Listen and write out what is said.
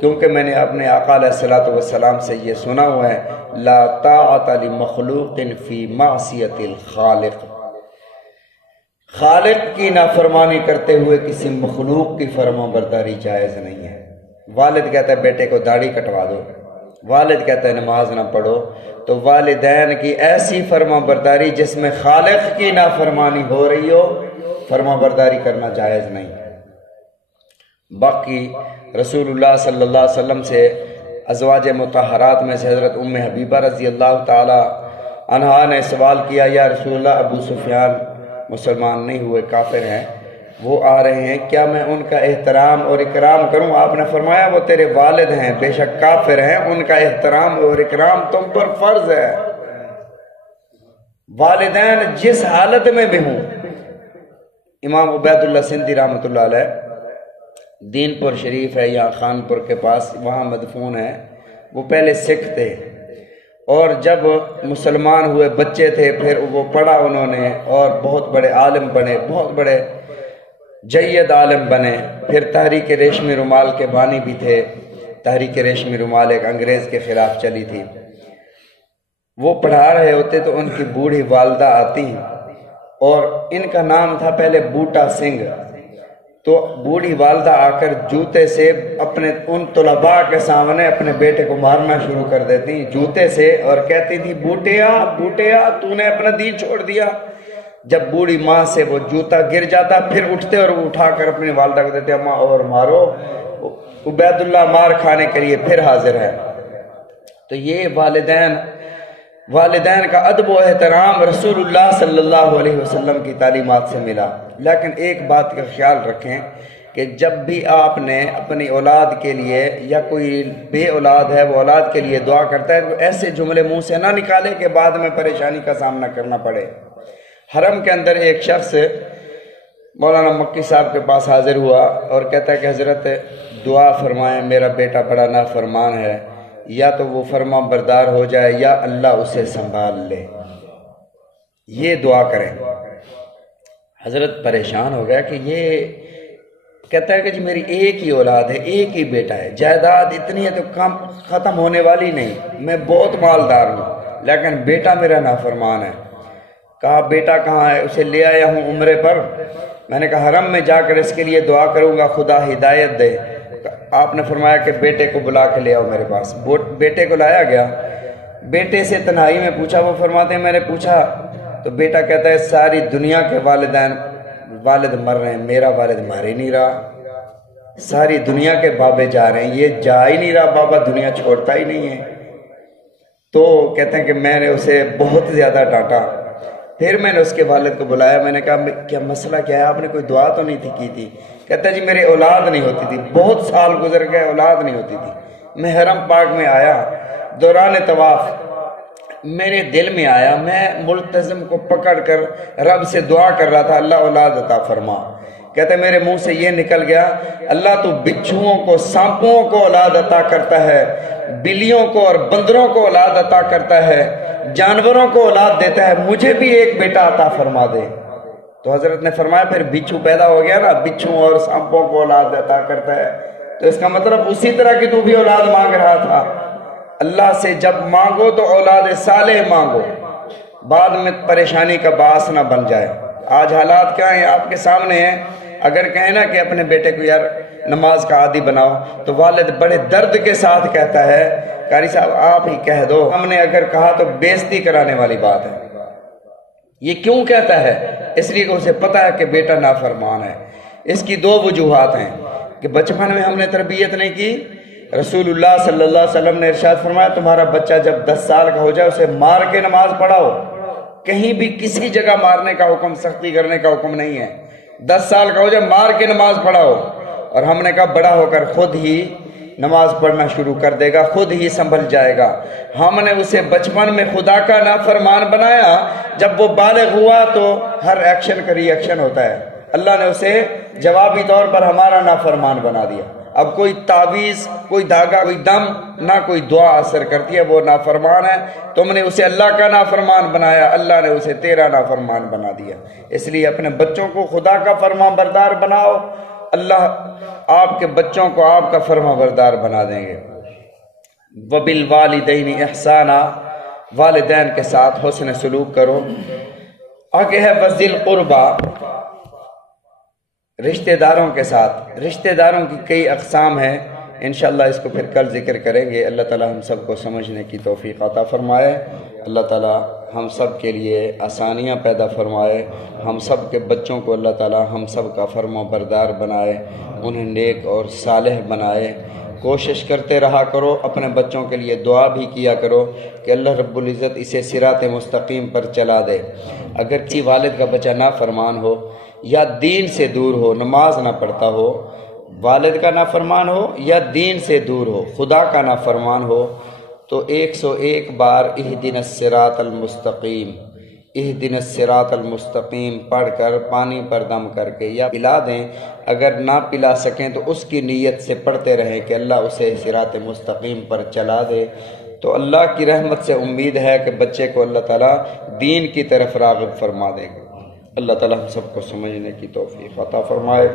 کیونکہ میں نے اپنے آقا علیہ الصلوۃ والسلام سے یہ سنا ہوا ہے، لا طاعت لمخلوق فی معصیت الخالق، خالق کی نافرمانی کرتے ہوئے کسی مخلوق کی فرما برداری جائز نہیں ہے۔ والد کہتا ہے بیٹے کو داڑھی کٹوا دو، والد کہتا ہے نماز نہ پڑھو، تو والدین کی ایسی فرما برداری جس میں خالق کی نافرمانی ہو رہی ہو، فرما برداری کرنا جائز نہیں۔ باقی رسول اللہ صلی اللہ علیہ وسلم سے ازواج مطہرات میں سے حضرت ام حبیبہ رضی اللہ تعالی عنہا نے سوال کیا، یا رسول اللہ ابو سفیان مسلمان نہیں ہوئے، کافر ہیں، وہ آ رہے ہیں، کیا میں ان کا احترام اور اکرام کروں؟ آپ نے فرمایا وہ تیرے والد ہیں، بے شک کافر ہیں، ان کا احترام اور اکرام تم پر فرض ہے۔ والدین جس حالت میں بھی ہوں، امام عبید اللہ سندھی رحمۃ اللہ علیہ دین پور شریف ہے یہاں خانپور کے پاس، وہاں مدفون ہے، وہ پہلے سکھ تھے اور جب مسلمان ہوئے بچے تھے پھر وہ پڑھا انہوں نے اور بہت بڑے عالم بنے، بہت بڑے جید عالم بنے، پھر تحریک ریشمی رومال کے بانی بھی تھے۔ تحریک ریشمی رومال ایک انگریز کے خلاف چلی تھی، وہ پڑھا رہے ہوتے تو ان کی بوڑھی والدہ آتی اور ان کا نام تھا پہلے بوٹا سنگھ، تو بوڑھی والدہ آ کر جوتے سے اپنے ان طلباء کے سامنے اپنے بیٹے کو مارنا شروع کر دیتی جوتے سے، اور کہتی تھی بوٹیا بوٹیا تو نے اپنا دین چھوڑ دیا۔ جب بوڑھی ماں سے وہ جوتا گر جاتا پھر اٹھتے اور وہ اٹھا کر اپنی والدہ کو دیتے، اماں اور مارو، عبید اللہ مار کھانے کے لیے پھر حاضر ہے۔ تو یہ والدین کا ادب و احترام رسول اللہ صلی اللہ علیہ وسلم کی تعلیمات سے ملا۔ لیکن ایک بات کا خیال رکھیں کہ جب بھی آپ نے اپنی اولاد کے لیے یا کوئی بے اولاد ہے وہ اولاد کے لیے دعا کرتا ہے تو ایسے جملے منہ سے نہ نکالے کہ بعد میں پریشانی کا سامنا کرنا پڑے۔ حرم کے اندر ایک شخص مولانا مکی صاحب کے پاس حاضر ہوا اور کہتا ہے کہ حضرت دعا فرمائیں، میرا بیٹا بڑا نافرمان ہے، یا تو وہ فرما بردار ہو جائے یا اللہ اسے سنبھال لے، یہ دعا کریں۔ حضرت پریشان ہو گیا کہ یہ کہتا ہے کہ جی میری ایک ہی اولاد ہے، ایک ہی بیٹا ہے، جائیداد اتنی ہے تو کم ختم ہونے والی نہیں، میں بہت مالدار ہوں، لیکن بیٹا میرا نافرمان ہے۔ کہا بیٹا کہاں ہے؟ اسے لے آیا ہوں عمرے پر، میں نے کہا حرم میں جا کر اس کے لیے دعا کروں گا خدا ہدایت دے۔ آپ نے فرمایا کہ بیٹے کو بلا کے لے آؤ میرے پاس۔ بیٹے کو لایا گیا، بیٹے سے تنہائی میں پوچھا، وہ فرماتے ہیں میں نے پوچھا تو بیٹا کہتا ہے ساری دنیا کے والد مر رہے ہیں، میرا والد مر ہی نہیں رہا، ساری دنیا کے بابے جا رہے ہیں، یہ جا ہی نہیں رہا، بابا دنیا چھوڑتا ہی نہیں ہے۔ تو کہتے ہیں کہ میں نے اسے بہت زیادہ ڈانٹا، پھر میں نے اس کے والد کو بلایا، میں نے کہا کیا مسئلہ کیا ہے، آپ نے کوئی دعا تو نہیں کی تھی؟ کہتا ہے جی میرے اولاد نہیں ہوتی تھی، بہت سال گزر گئے اولاد نہیں ہوتی تھی۔ میں حرم پاک میں آیا، دوران طواف میرے دل میں آیا، میں ملتزم کو پکڑ کر رب سے دعا کر رہا تھا اللہ اولاد عطا فرما۔ کہتے ہیں میرے منہ سے یہ نکل گیا اللہ تو بچھوؤں کو سانپوں کو اولاد عطا کرتا ہے، بلیوں کو اور بندروں کو اولاد عطا کرتا ہے، جانوروں کو اولاد دیتا ہے، مجھے بھی ایک بیٹا عطا فرما دے۔ تو حضرت نے فرمایا پھر بچھو پیدا ہو گیا نا، بچھو اور سانپوں کو اولاد عطا کرتا ہے، تو اس کا مطلب اسی طرح کی تو بھی اولاد مانگ رہا تھا۔ اللہ سے جب مانگو تو اولاد صالح مانگو، بعد میں پریشانی کا باعث نہ بن جائے۔ آج حالات کیا ہیں آپ کے سامنے ہیں، اگر کہیں نا کہ اپنے بیٹے کو یار نماز کا عادی بناؤ تو والد بڑے درد کے ساتھ کہتا ہے قاری صاحب آپ ہی کہہ دو، ہم نے اگر کہا تو بےزتی کرانے والی بات ہے۔ یہ کیوں کہتا ہے؟ اس لیے کہ اسے پتہ ہے کہ بیٹا نافرمان ہے۔ اس کی دو وجوہات ہیں کہ بچپن میں ہم نے تربیت نہیں کی، رسول اللہ صلی اللہ علیہ وسلم نے ارشاد فرمایا تمہارا بچہ جب 10 سال کا ہو جائے اسے مار کے نماز پڑھاؤ، کہیں بھی کسی جگہ مارنے کا حکم، سختی کرنے کا حکم نہیں ہے، 10 سال کا ہو جائے مار کے نماز پڑھاؤ۔ اور ہم نے کہا بڑا ہو کر خود ہی نماز پڑھنا شروع کر دے گا، خود ہی سنبھل جائے گا۔ ہم نے اسے بچپن میں خدا کا نافرمان بنایا، جب وہ بالغ ہوا تو ہر ایکشن کا ری ایکشن ہوتا ہے، اللہ نے اسے جوابی طور پر ہمارا نافرمان بنا دیا۔ اب کوئی تعویذ، کوئی دھاگا، کوئی دم، نہ کوئی دعا اثر کرتی ہے، وہ نافرمان ہے۔ تم نے اسے اللہ کا نافرمان بنایا، اللہ نے اسے تیرا نافرمان بنا دیا۔ اس لیے اپنے بچوں کو خدا کا فرمان بردار بناؤ، اللہ آپ کے بچوں کو آپ کا فرما بردار بنا دیں گے۔ وَبِالْوَالِدَيْنِ احسانا، والدین کے ساتھ حسن سلوک کرو۔ آگے ہے وَذِي الْقُرْبَى، رشتہ داروں کے ساتھ۔ رشتہ داروں کی کئی اقسام ہیں، انشاءاللہ اس کو پھر کل ذکر کریں گے۔ اللہ تعالی ہم سب کو سمجھنے کی توفیق عطا فرمائے۔ اللہ تعالی ہم سب کے لیے آسانیاں پیدا فرمائے۔ ہم سب کے بچوں کو اللہ تعالی ہم سب کا فرما بردار بنائے، انہیں نیک اور صالح بنائے۔ کوشش کرتے رہا کرو، اپنے بچوں کے لیے دعا بھی کیا کرو کہ اللہ رب العزت اسے صراط مستقیم پر چلا دے۔ اگر کسی والد کا بچہ نافرمان ہو یا دین سے دور ہو، نماز نہ پڑھتا ہو، والد کا نافرمان ہو یا دین سے دور ہو، خدا کا نافرمان ہو، تو 101 بار اہدنا الصراط المستقیم، اہدنا الصراط المستقیم پڑھ کر پانی پر دم کر کے یا پلا دیں۔ اگر نہ پلا سکیں تو اس کی نیت سے پڑھتے رہیں کہ اللہ اسے صراط مستقیم پر چلا دے، تو اللہ کی رحمت سے امید ہے کہ بچے کو اللہ تعالیٰ دین کی طرف راغب فرما دے گا۔ اللہ تعالیٰ ہم سب کو سمجھنے کی توفیق عطا فرمائے۔